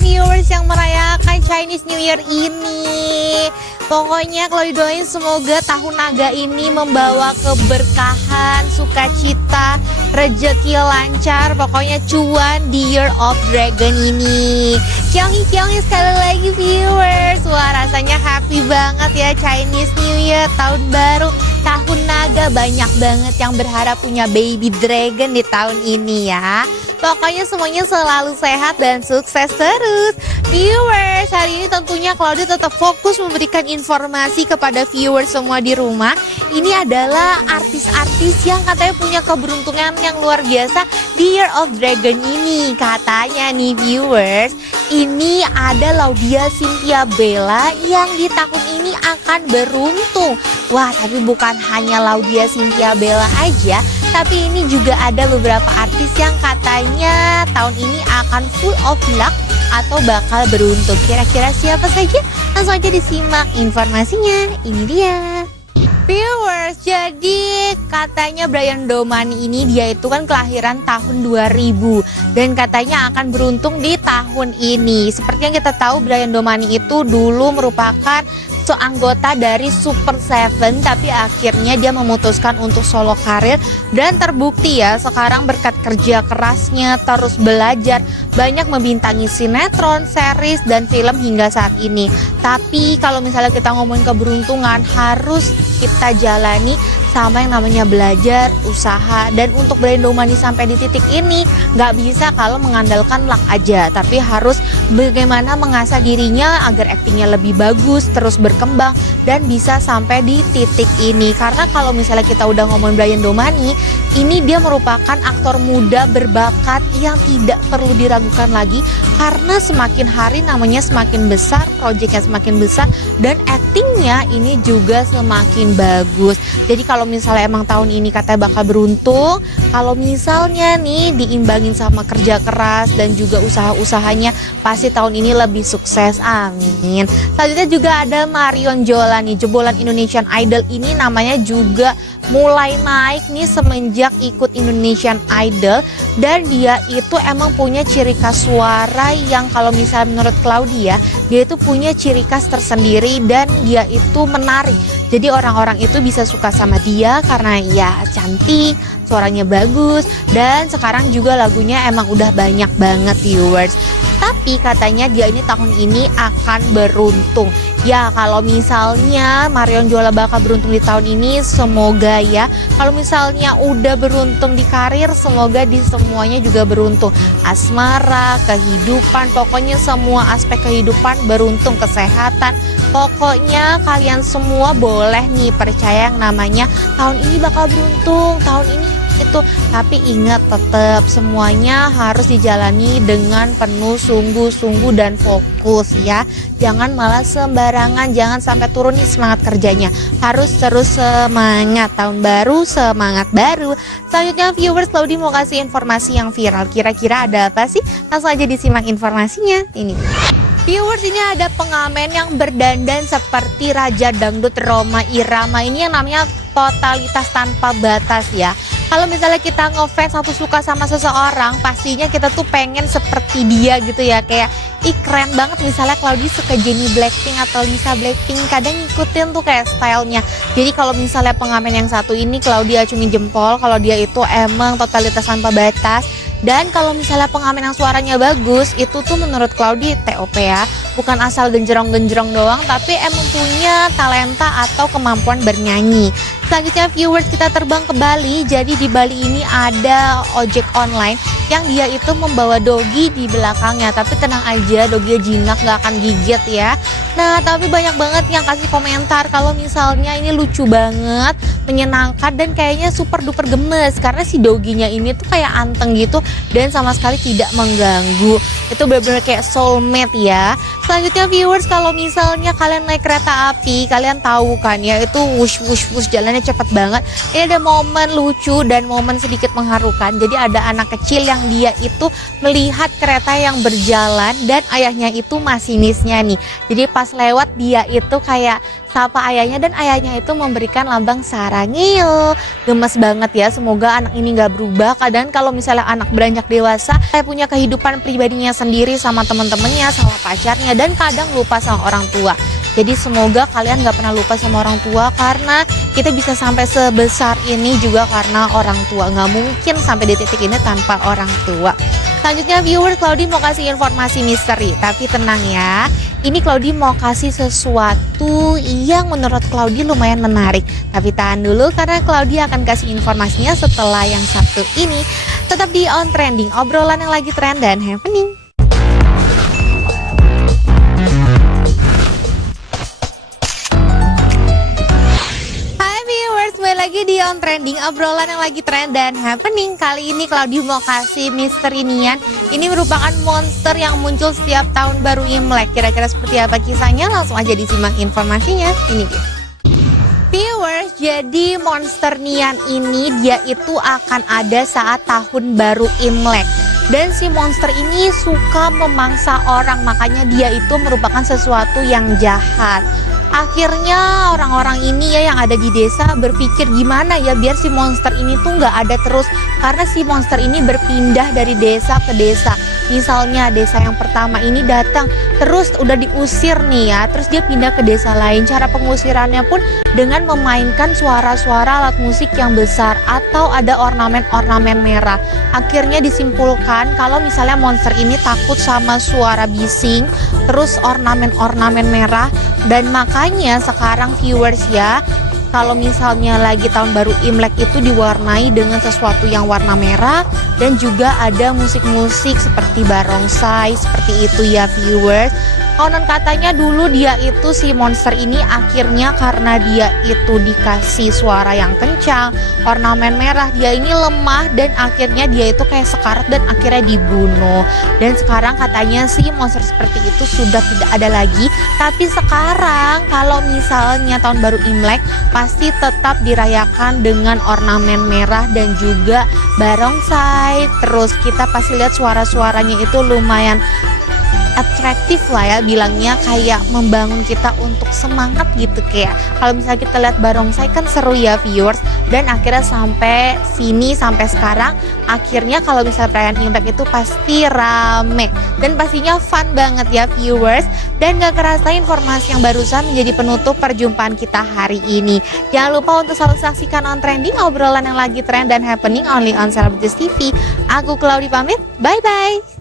viewers yang merayakan Chinese New Year ini. Pokoknya kalau didoain semoga tahun naga ini membawa keberkahan, sukacita, rezeki lancar, pokoknya cuan di Year of Dragon ini. Kyongi sekali lagi viewers. Wah, rasanya happy banget ya Chinese New Year, tahun baru, tahun naga. Banyak banget yang berharap punya baby dragon di tahun ini ya. Pokoknya semuanya selalu sehat dan sukses terus. Viewers, hari ini tentunya Claudia tetap fokus memberikan informasi kepada viewers semua di rumah. Ini adalah artis-artis yang katanya punya keberuntungan yang luar biasa di Year of Dragon ini. Katanya nih viewers, ini ada Laudia Cynthia Bella yang di tahun ini akan beruntung. Wah, tapi bukan hanya Laudia Cynthia Bella aja, tapi ini juga ada beberapa artis yang katanya tahun ini akan full of luck atau bakal beruntung. Kira-kira siapa saja? Langsung aja disimak informasinya. Ini dia. Viewers, jadi katanya Brian Domani ini dia itu kan kelahiran tahun 2000 dan katanya akan beruntung di tahun ini. Seperti yang kita tahu, Brian Domani itu dulu merupakan anggota dari Super Seven, tapi akhirnya dia memutuskan untuk solo karir dan terbukti ya sekarang berkat kerja kerasnya, terus belajar, banyak membintangi sinetron, series, dan film hingga saat ini. Tapi kalau misalnya kita ngomongin keberuntungan, harus kita jalani sama yang namanya belajar, usaha. Dan untuk Brian Domani sampai di titik ini nggak bisa kalau mengandalkan luck aja, tapi harus bagaimana mengasah dirinya agar aktingnya lebih bagus, terus berkembang dan bisa sampai di titik ini. Karena kalau misalnya kita udah ngomongin Brian Domani, ini dia merupakan aktor muda berbakat yang tidak perlu diragukan lagi, karena semakin hari namanya semakin besar, proyeknya semakin besar, dan aktingnya ini juga semakin bagus. Jadi kalau misalnya emang tahun ini katanya bakal beruntung, kalau misalnya nih diimbangin sama kerja keras dan juga usaha-usahanya, pasti tahun ini lebih sukses, amin. Selanjutnya juga ada Marion Jola nih, jebolan Indonesian Idol ini namanya juga mulai naik nih semenjak ikut Indonesian Idol, dan dia itu emang punya ciri khas suara yang kalau misalnya menurut Claudia, dia itu punya ciri khas tersendiri dan dia itu menarik. Jadi orang-orang itu bisa suka sama dia karena ya cantik, suaranya bagus, dan sekarang juga lagunya emang udah banyak banget viewers. Tapi katanya dia ini tahun ini akan beruntung. Ya kalau misalnya Marion Jola bakal beruntung di tahun ini, semoga ya. Kalau misalnya udah beruntung di karir, semoga di semuanya juga beruntung. Asmara, kehidupan, pokoknya semua aspek kehidupan beruntung, kesehatan. Pokoknya kalian semua boleh nih percaya yang namanya tahun ini bakal beruntung, tahun ini itu. Tapi ingat, tetap semuanya harus dijalani dengan penuh sungguh-sungguh dan fokus ya. Jangan malah sembarangan, jangan sampai turun nih semangat kerjanya. Harus terus semangat, tahun baru semangat baru. Selanjutnya viewers, Claudia mau kasih informasi yang viral. Kira-kira ada apa sih? Langsung aja disimak informasinya. Ini viewers, ini ada pengamen yang berdandan seperti Raja Dangdut Rhoma Irama. Ini yang namanya totalitas tanpa batas ya. Kalau misalnya kita ngefans atau suka sama seseorang, pastinya kita tuh pengen seperti dia gitu ya. Kayak ih keren banget, misalnya Claudia suka Jennie Blackpink atau Lisa Blackpink, kadang ngikutin tuh kayak stylenya. Jadi kalau misalnya pengamen yang satu ini, Claudia acungi jempol kalau dia itu emang totalitas tanpa batas. Dan kalau misalnya pengamen yang suaranya bagus, itu tuh menurut Claudia TOP ya, bukan asal genjerong-genjerong doang, tapi emang punya talenta atau kemampuan bernyanyi. Selanjutnya viewers, kita terbang ke Bali. Jadi di Bali ini ada ojek online yang dia itu membawa dogi di belakangnya. Tapi tenang aja, doginya jinak, gak akan gigit ya. Nah tapi banyak banget yang kasih komentar kalau misalnya ini lucu banget, menyenangkan, dan kayaknya super duper gemes karena si doginya ini tuh kayak anteng gitu dan sama sekali tidak mengganggu. Itu benar-benar kayak soulmate ya. Selanjutnya viewers, kalau misalnya kalian naik kereta api, kalian tahu kan ya, itu wush wush wush, jalannya cepet banget. Ini ada momen lucu dan momen sedikit mengharukan. Jadi ada anak kecil yang dia itu melihat kereta yang berjalan dan ayahnya itu masinisnya nih. Jadi pas lewat dia itu kayak sapa ayahnya dan ayahnya itu memberikan lambang sarangeo. Gemes banget ya, semoga anak ini nggak berubah. Kadang kalau misalnya anak beranjak dewasa, saya punya kehidupan pribadinya sendiri sama temen-temennya, sama pacarnya, dan kadang lupa sama orang tua. Jadi semoga kalian gak pernah lupa sama orang tua, karena kita bisa sampai sebesar ini juga karena orang tua. Gak mungkin sampai di titik ini tanpa orang tua. Selanjutnya viewers, Claudie mau kasih informasi misteri. Tapi tenang ya, ini Claudie mau kasih sesuatu yang menurut Claudie lumayan menarik. Tapi tahan dulu karena Claudie akan kasih informasinya setelah yang satu ini. Tetap di On Trending, obrolan yang lagi trend dan happening. Lagi di On Trending, obrolan yang lagi trend dan happening. Kali ini Claudie mau kasih misteri Nian. Ini merupakan monster yang muncul setiap tahun baru Imlek. Kira-kira seperti apa kisahnya? Langsung aja disimak informasinya. Ini dia. Viewers, jadi monster Nian ini dia itu akan ada saat tahun baru Imlek. Dan si monster ini suka memangsa orang, makanya dia itu merupakan sesuatu yang jahat. Akhirnya orang-orang ini ya yang ada di desa berpikir gimana ya biar si monster ini tuh nggak ada terus, karena si monster ini berpindah dari desa ke desa. Misalnya desa yang pertama ini datang, terus udah diusir nih ya, terus dia pindah ke desa lain. Cara pengusirannya pun dengan memainkan suara-suara alat musik yang besar atau ada ornamen-ornamen merah. Akhirnya disimpulkan kalau misalnya monster ini takut sama suara bising, terus ornamen-ornamen merah. Dan makanya sekarang viewers ya, kalau misalnya lagi tahun baru Imlek itu diwarnai dengan sesuatu yang warna merah, dan juga ada musik-musik seperti barongsai, seperti itu ya viewers. Konon katanya dulu dia itu si monster ini akhirnya karena dia itu dikasih suara yang kencang, ornamen merah, dia ini lemah dan akhirnya dia itu kayak sekarat dan akhirnya dibunuh. Dan sekarang katanya si monster seperti itu sudah tidak ada lagi. Tapi sekarang kalau misalnya tahun baru Imlek pasti tetap dirayakan dengan ornamen merah dan juga barongsai. Terus kita pasti lihat suara-suaranya itu lumayan atraktif lah ya, bilangnya kayak membangun kita untuk semangat gitu. Kayak kalau misalnya kita lihat barongsai kan seru ya viewers. Dan akhirnya sampai sini, sampai sekarang akhirnya kalau misalnya perayaan Imlek itu pasti rame dan pastinya fun banget ya viewers. Dan gak kerasa informasi yang barusan menjadi penutup perjumpaan kita hari ini. Jangan lupa untuk selalu saksikan On Trending, obrolan yang lagi trend dan happening only on Celebrities TV. Aku Claudie pamit, bye bye.